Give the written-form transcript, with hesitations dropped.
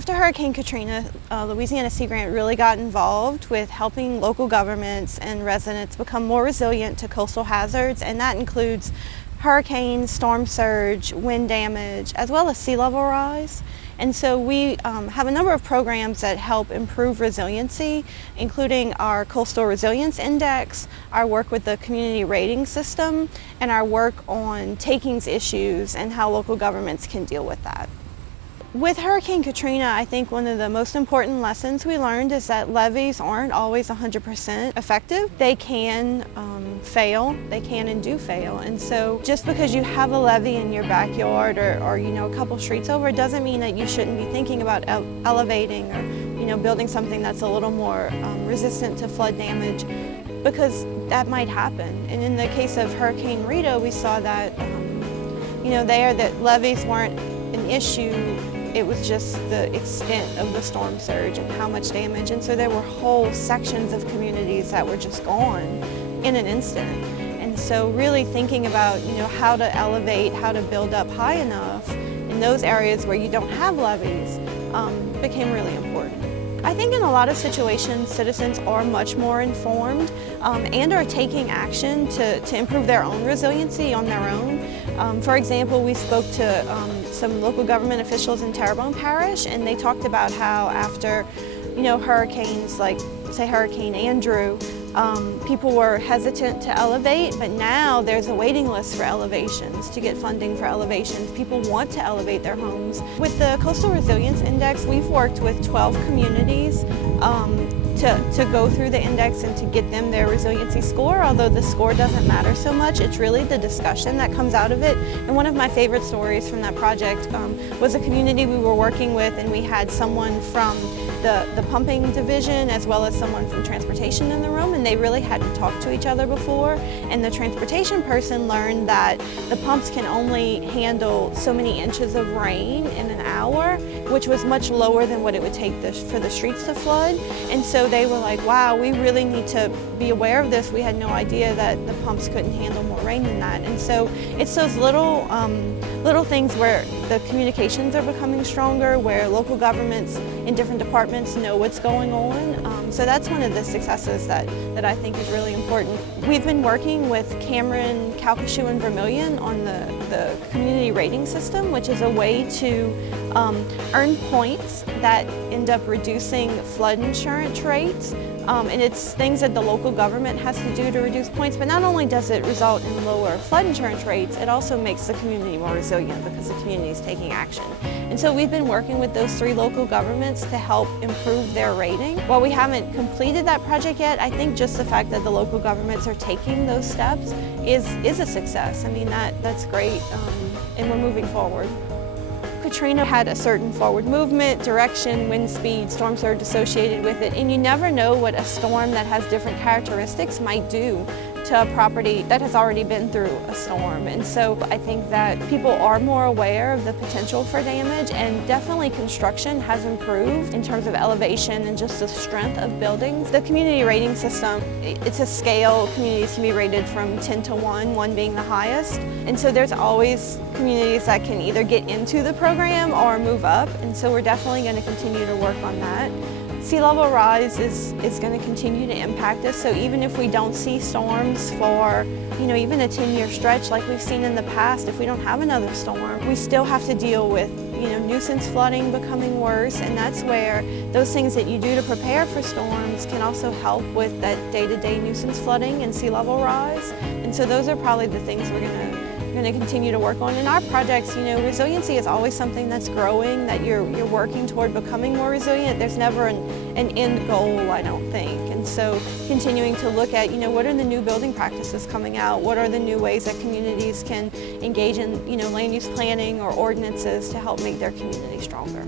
After Hurricane Katrina, Louisiana Sea Grant really got involved with helping local governments and residents become more resilient to coastal hazards, and that includes hurricanes, storm surge, wind damage, as well as sea level rise. And so we have a number of programs that help improve resiliency, including our Coastal Resilience Index, our work with the community rating system, and our work on takings issues and how local governments can deal with that. With Hurricane Katrina, I think one of the most important lessons we learned is that levees aren't always 100% effective. They can fail, they can and do fail. And so just because you have a levee in your backyard or a couple streets over doesn't mean that you shouldn't be thinking about elevating or building something that's a little more resistant to flood damage, because that might happen. And in the case of Hurricane Rita, we saw that that levees weren't an issue. It was just the extent of the storm surge and how much damage. And so there were whole sections of communities that were just gone in an instant. And so really thinking about, how to elevate, how to build up high enough in those areas where you don't have levees became really important. I think in a lot of situations, citizens are much more informed and are taking action to improve their own resiliency on their own. For example, we spoke to some local government officials in Terrebonne Parish, and they talked about how after, hurricanes like, say, Hurricane Andrew, people were hesitant to elevate, but now there's a waiting list for elevations, to get funding for elevations. People want to elevate their homes. With the Coastal Resilience Index, we've worked with 12 communities to go through the index and to get them their resiliency score, although the score doesn't matter so much. It's really the discussion that comes out of it. And one of my favorite stories from that project was a community we were working with, and we had someone from the pumping division as well as someone from transportation in the room, and they really hadn't talked to each other before. And the transportation person learned that the pumps can only handle so many inches of rain in an hour, which was much lower than what it would take for the streets to flood. And so they were like, wow, we really need to be aware of this. We had no idea that the pumps couldn't handle more rain than that. And so it's those little things where the communications are becoming stronger, where local governments in different departments know what's going on. So that's one of the successes that I think is really important. We've been working with Cameron, Calcasieu, and Vermilion on the community rating system, which is a way to earn points that end up reducing flood insurance rates. And it's things that the local government has to do to reduce points, but not only does it result in lower flood insurance rates, it also makes the community more resilient because the community is taking action. And so we've been working with those 3 local governments to help improve their rating. While we haven't completed that project yet, I think just the fact that the local governments are taking those steps is a success. I mean, that's great, and we're moving forward. Katrina had a certain forward movement, direction, wind speed, storm surge associated with it, and you never know what a storm that has different characteristics might do to a property that has already been through a storm. And so I think that people are more aware of the potential for damage, and definitely construction has improved in terms of elevation and just the strength of buildings. The community rating system, it's a scale. Communities can be rated from 10 to 1, 1 being the highest. And so there's always communities that can either get into the program or move up, and so we're definitely going to continue to work on that. Sea level rise is going to continue to impact us, so even if we don't see storms for even a 10-year stretch like we've seen in the past, if we don't have another storm, we still have to deal with nuisance flooding becoming worse, and that's where those things that you do to prepare for storms can also help with that day-to-day nuisance flooding and sea level rise. And so those are probably the things we're going to continue to work on. In our projects, resiliency is always something that's growing, that you're working toward becoming more resilient. There's never an end goal, I don't think. And so continuing to look at, what are the new building practices coming out? What are the new ways that communities can engage in, land use planning or ordinances to help make their community stronger?